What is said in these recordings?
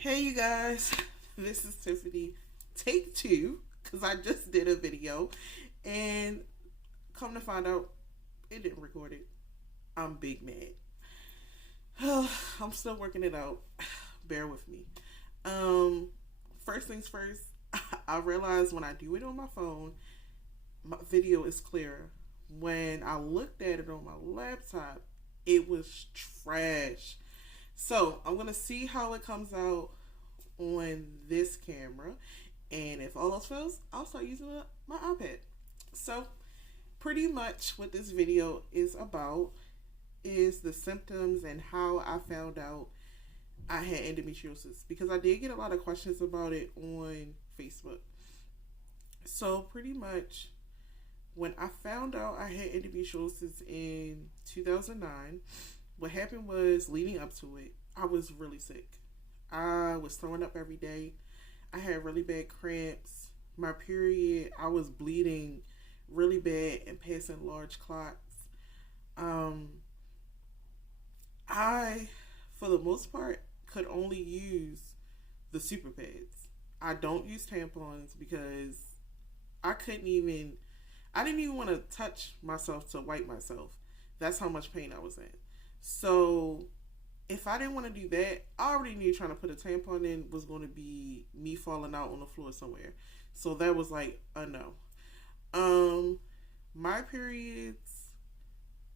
Hey you guys, this is Tiffany. Take two, because I just did a video and come to find out it didn't record it. I'm big mad. I'm still working it out. Bear with me. Um, First things first, I realized when I do it on my phone, my video is clearer. When I looked at it on my laptop, it was trash. So I'm gonna see how it comes out on this camera, and if all else fails, I'll start using my iPad. So pretty much what this video is about is the symptoms and how I found out I had endometriosis, because I did get a lot of questions about it on Facebook. So pretty much when I found out I had endometriosis in 2009, what happened was, leading up to it, I was really sick. I was throwing up every day. I had really bad cramps. My period, I was bleeding really bad and passing large clots. Um, I, for the most part, could only use the super pads. I don't use tampons because I couldn't even, I didn't even want to touch myself to wipe myself. That's how much pain I was in. So if I didn't want to do that, I already knew trying to put a tampon in was going to be me falling out on the floor somewhere. So that was like a no. My periods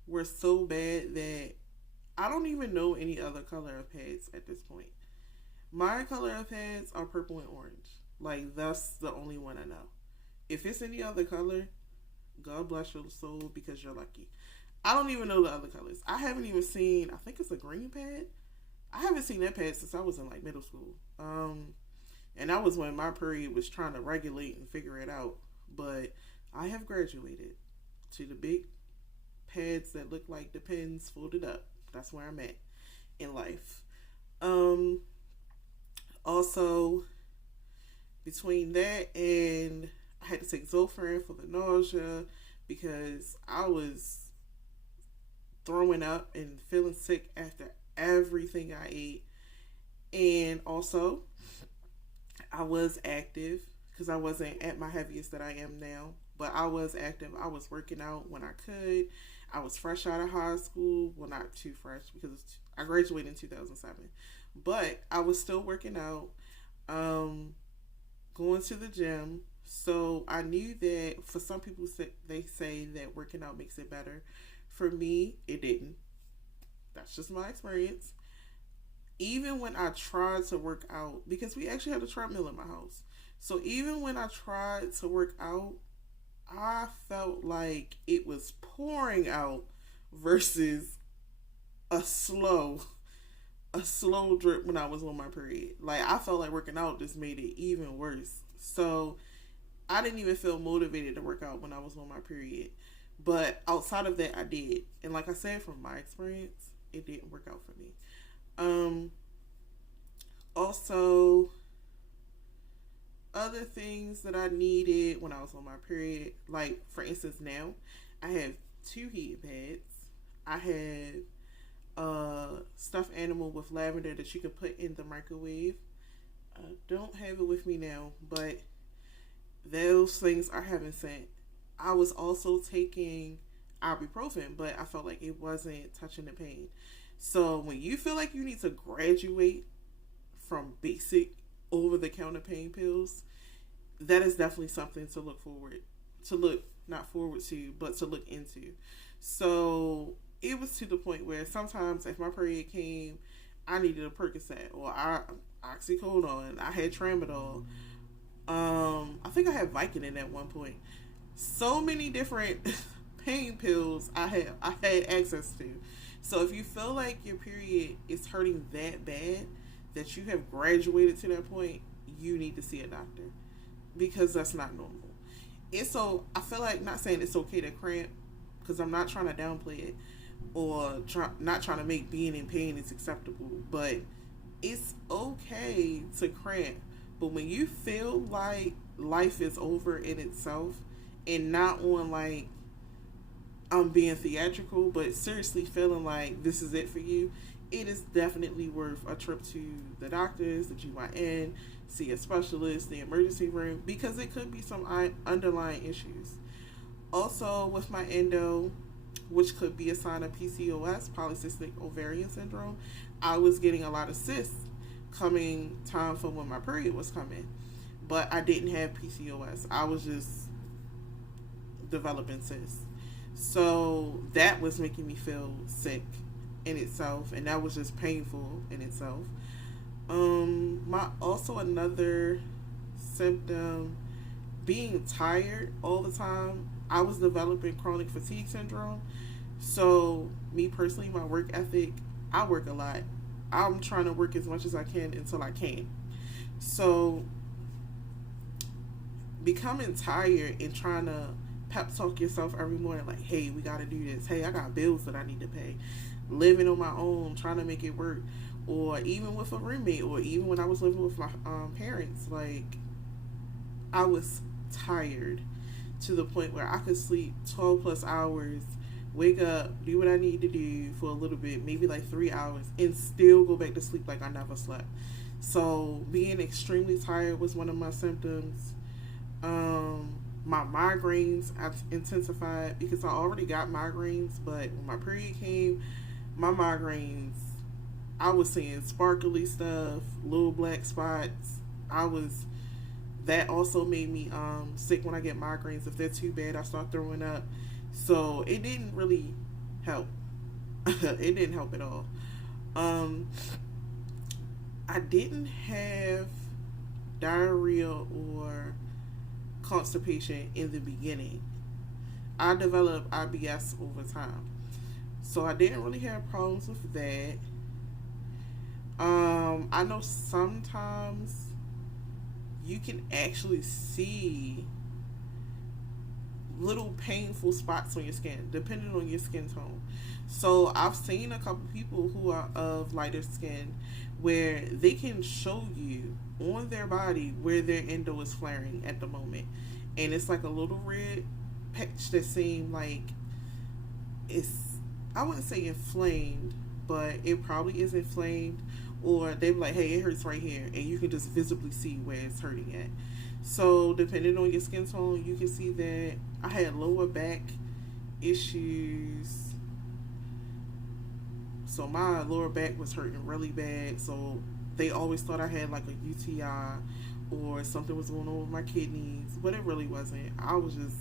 were so bad that I don't even know any other color of pads at this point. My color of pads are purple and orange. Like, that's the only one I know. If it's any other color, God bless your soul, because you're lucky. I don't even know the other colors. I haven't even seen, I think it's a green pad. I haven't seen that pad since I was in like middle school. And that was when my period was trying to regulate and figure it out. But I have graduated to the big pads that look like the pins folded up. That's where I'm at in life. Also, between that and I had to take Zofran for the nausea because I was throwing up and feeling sick after everything I ate. And also, I was active because I wasn't at my heaviest that I am now, but I was active. I was working out when I could. I was fresh out of high school. Well, not too fresh because I graduated in 2007, but I was still working out, going to the gym. So I knew that for some people, they say that working out makes it better. For me, it didn't. That's just my experience. Even when I tried to work out, because we actually had a treadmill in my house. So even when I tried to work out, I felt like it was pouring out versus a slow, a slow drip when I was on my period. Like, I felt like working out just made it even worse. So I didn't even feel motivated to work out when I was on my period. But outside of that, I did. And like I said, from my experience, it didn't work out for me. Also, other things that I needed when I was on my period, like for instance, now I have two heated pads. I have a stuffed animal with lavender that you can put in the microwave. I don't have it with me now, but those things I haven't sent. I was also taking ibuprofen, but I felt like it wasn't touching the pain. So when you feel like you need to graduate from basic over the counter pain pills, that is definitely something to look forward to look not forward to, but to look into. So it was to the point where sometimes if my period came, I needed a Percocet or oxycodone. I had tramadol. I think I had Vicodin at one point. So many different pain pills I had access to. So if you feel like your period is hurting that bad that you have graduated to that point, you need to see a doctor, because that's not normal. And so I feel like, not saying it's okay to cramp, because I'm not trying to downplay it or not trying to make being in pain is acceptable, but it's okay to cramp. But when you feel like life is over in itself, and not on like I'm being theatrical, but seriously feeling like this is it for you, it is definitely worth a trip to the doctors, the GYN, see a specialist, the emergency room, because it could be some underlying issues. Also, with my endo, which could be a sign of PCOS, polycystic ovarian syndrome, I was getting a lot of cysts coming time for when my period was coming. But I didn't have PCOS. I was just developing cysts. So that was making me feel sick in itself, and that was just painful in itself. My also another symptom, being tired all the time. I was developing chronic fatigue syndrome. So me personally, my work ethic, I work a lot. I'm trying to work as much as I can until I can. So becoming tired and trying to pep talk yourself every morning, like, hey, we got to do this. Hey, I got bills that I need to pay. Living on my own, trying to make it work. Or even with a roommate, or even when I was living with my parents, like, I was tired to the point where I could sleep 12 plus hours, wake up, do what I need to do for a little bit, maybe like 3 hours, and still go back to sleep like I never slept. So being extremely tired was one of my symptoms. My migraines intensified because I already got migraines, but when my period came, my migraines, I was seeing sparkly stuff, little black spots. That also made me sick when I get migraines. If they're too bad, I start throwing up. So it didn't really help. It didn't help at all. I didn't have diarrhea or constipation in the beginning. I developed IBS over time. So I didn't really have problems with that. I know sometimes you can actually see little painful spots on your skin, depending on your skin tone. So I've seen a couple people who are of lighter skin where they can show you on their body where their endo is flaring at the moment. And it's like a little red patch that seems like it's, I wouldn't say inflamed, but it probably is inflamed. Or they're like, hey, it hurts right here. And you can just visibly see where it's hurting at. So depending on your skin tone, you can see that I had lower back issues. So my lower back was hurting really bad. So they always thought I had like a UTI or something was going on with my kidneys. But it really wasn't. I was just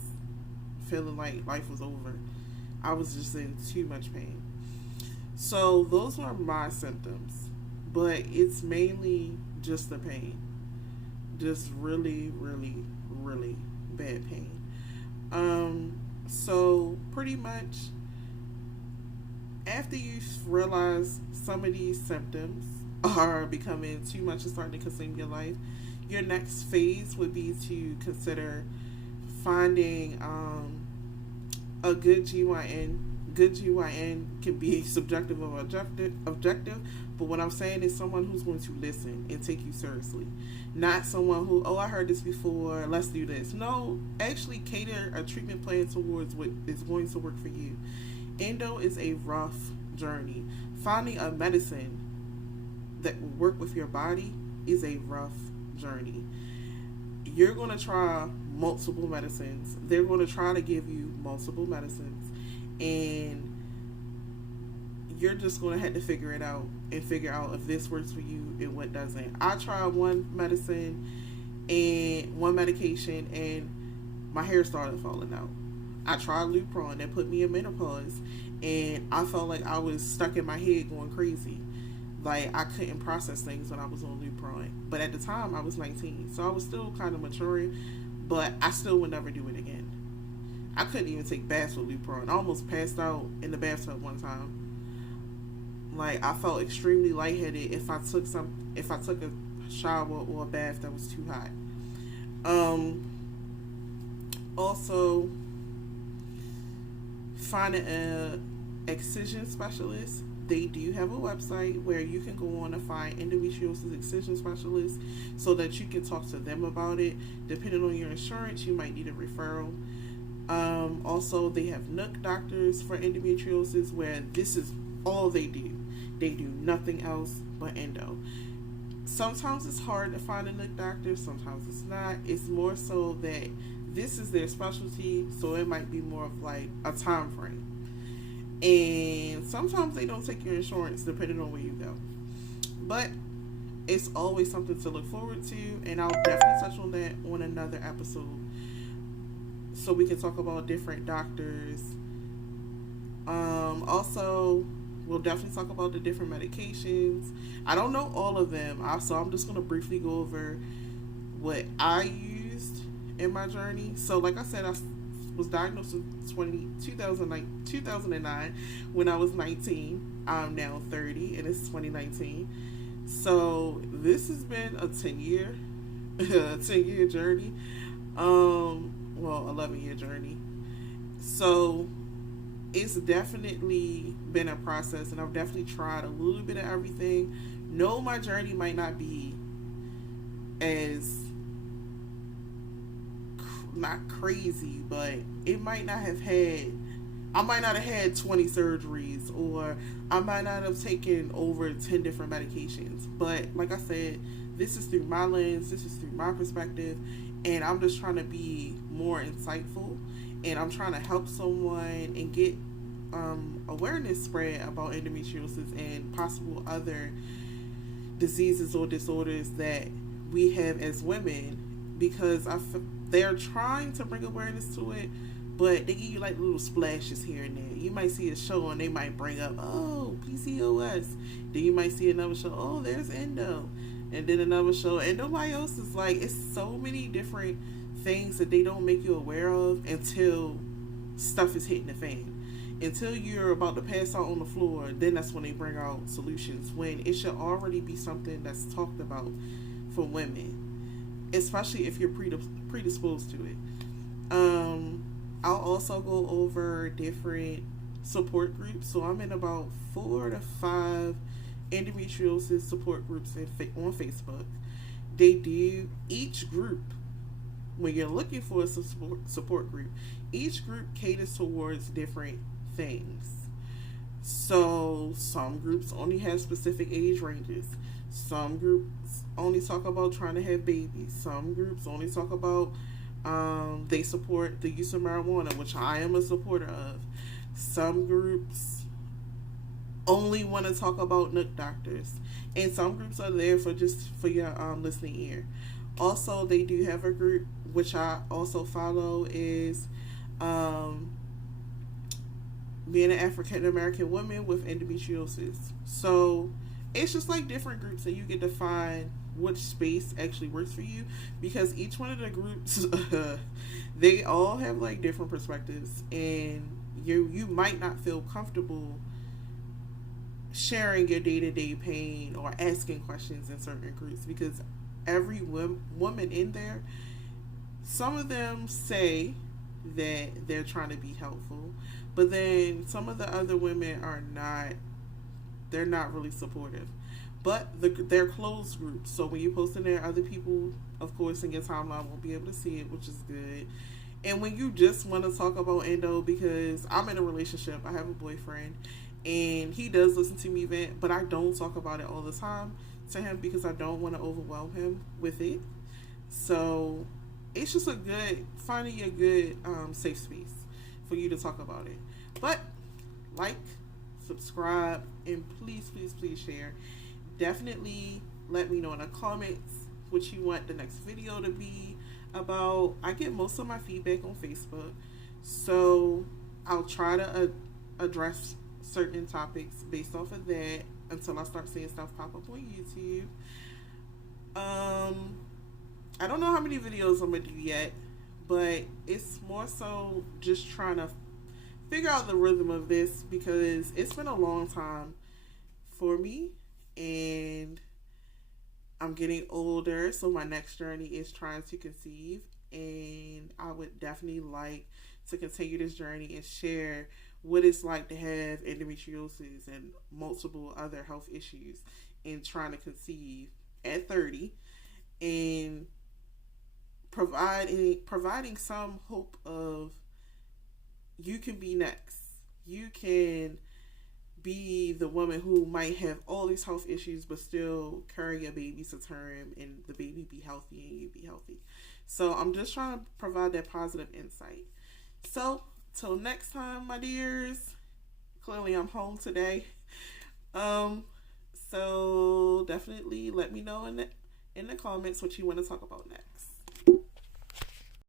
feeling like life was over. I was just in too much pain. So those were my symptoms. But it's mainly just the pain. Just really, really, really bad pain. So pretty much after you realize some of these symptoms are becoming too much and starting to consume your life, your next phase would be to consider finding a good GYN. Good GYN can be subjective or objective, but what I'm saying is someone who's going to listen and take you seriously. Not someone who, oh, I heard this before, let's do this. No, actually cater a treatment plan towards what is going to work for you. Endo is a rough journey. Finding a medicine that will work with your body is a rough journey. You're going to try multiple medicines. They're going to try to give you multiple medicines. And you're just going to have to figure it out and figure out if this works for you and what doesn't. I tried one medicine and one medication and my hair started falling out. I tried Lupron that put me in menopause and I felt like I was stuck in my head going crazy. Like I couldn't process things when I was on Lupron. But at the time I was 19, so I was still kind of maturing, but I still would never do it again. I couldn't even take baths with Lupron. I almost passed out in the bathtub one time. Like I felt extremely lightheaded if I took a shower or a bath that was too hot. Also, finding an excision specialist. They do have a website where you can go on and find endometriosis excision specialists so that you can talk to them about it. Depending on your insurance, you might need a referral. Also, they have NUC doctors for endometriosis where this is all they do. They do nothing else but endo. Sometimes it's hard to find a neck doctor, sometimes it's not. It's more so that this is their specialty, so it might be more of like a time frame. And sometimes they don't take your insurance depending on where you go. But it's always something to look forward to, and I'll definitely touch on that on another episode so we can talk about different doctors. Also, we'll definitely talk about the different medications. I don't know all of them, so I'm just going to briefly go over what I used in my journey. So, like I said, I was diagnosed in 2009 when I was 19. I'm now 30, and it's 2019. So this has been a 10-year journey. 11-year journey. So it's definitely been a process, and I've definitely tried a little bit of everything. No, my journey might not be as not crazy, but it might not have had I might not have had 20 surgeries, or I might not have taken over 10 different medications. But like I said, this is through my lens, this is through my perspective, and I'm just trying to be more insightful, and I'm trying to help someone and get awareness spread about endometriosis and possible other diseases or disorders that we have as women, because they're trying to bring awareness to it, but they give you like little splashes here and there. You might see a show and they might bring up, oh, PCOS. Then you might see another show, oh, there's endo. And then another show, endometriosis. Like, it's so many different things that they don't make you aware of until stuff is hitting the fan. Until you're about to pass out on the floor, then that's when they bring out solutions, when it should already be something that's talked about for women, especially if you're predisposed to it. I'll also go over different support groups. So I'm in about 4 to 5 endometriosis support groups on Facebook. They do, each group, when you're looking for a support group, each group caters towards different things. So some groups only have specific age ranges. Some groups only talk about trying to have babies. Some groups only talk about they support the use of marijuana, which I am a supporter of. Some groups only want to talk about neck doctors, and some groups are there for your listening ear. Also, they do have a group which I also follow, is being an African American woman with endometriosis. So it's just like different groups, and you get to find which space actually works for you, because each one of the groups they all have like different perspectives, and you might not feel comfortable sharing your day-to-day pain or asking questions in certain groups, because every woman in there, some of them say that they're trying to be helpful, but then some of the other women are not, they're not really supportive. But they're closed groups, so when you post in there, other people, of course, in your timeline won't be able to see it, which is good. And when you just want to talk about endo, because I'm in a relationship, I have a boyfriend, and he does listen to me vent, but I don't talk about it all the time to him because I don't want to overwhelm him with it. So it's just finding a good safe space for you to talk about it. But like, subscribe, and please, please, please share. Definitely let me know in the comments what you want the next video to be about. I get most of my feedback on Facebook, so I'll try to address certain topics based off of that until I start seeing stuff pop up on YouTube. I don't know how many videos I'm gonna do yet, but it's more so just trying to figure out the rhythm of this, because it's been a long time for me, and I'm getting older, so my next journey is trying to conceive, and I would definitely like to continue this journey and share what it's like to have endometriosis and multiple other health issues in trying to conceive at 30, and providing some hope of you can be next. You can be the woman who might have all these health issues but still carry a baby to term and the baby be healthy and you be healthy. So I'm just trying to provide that positive insight. So till next time, my dears. Clearly I'm home today. So definitely let me know in the comments what you want to talk about next.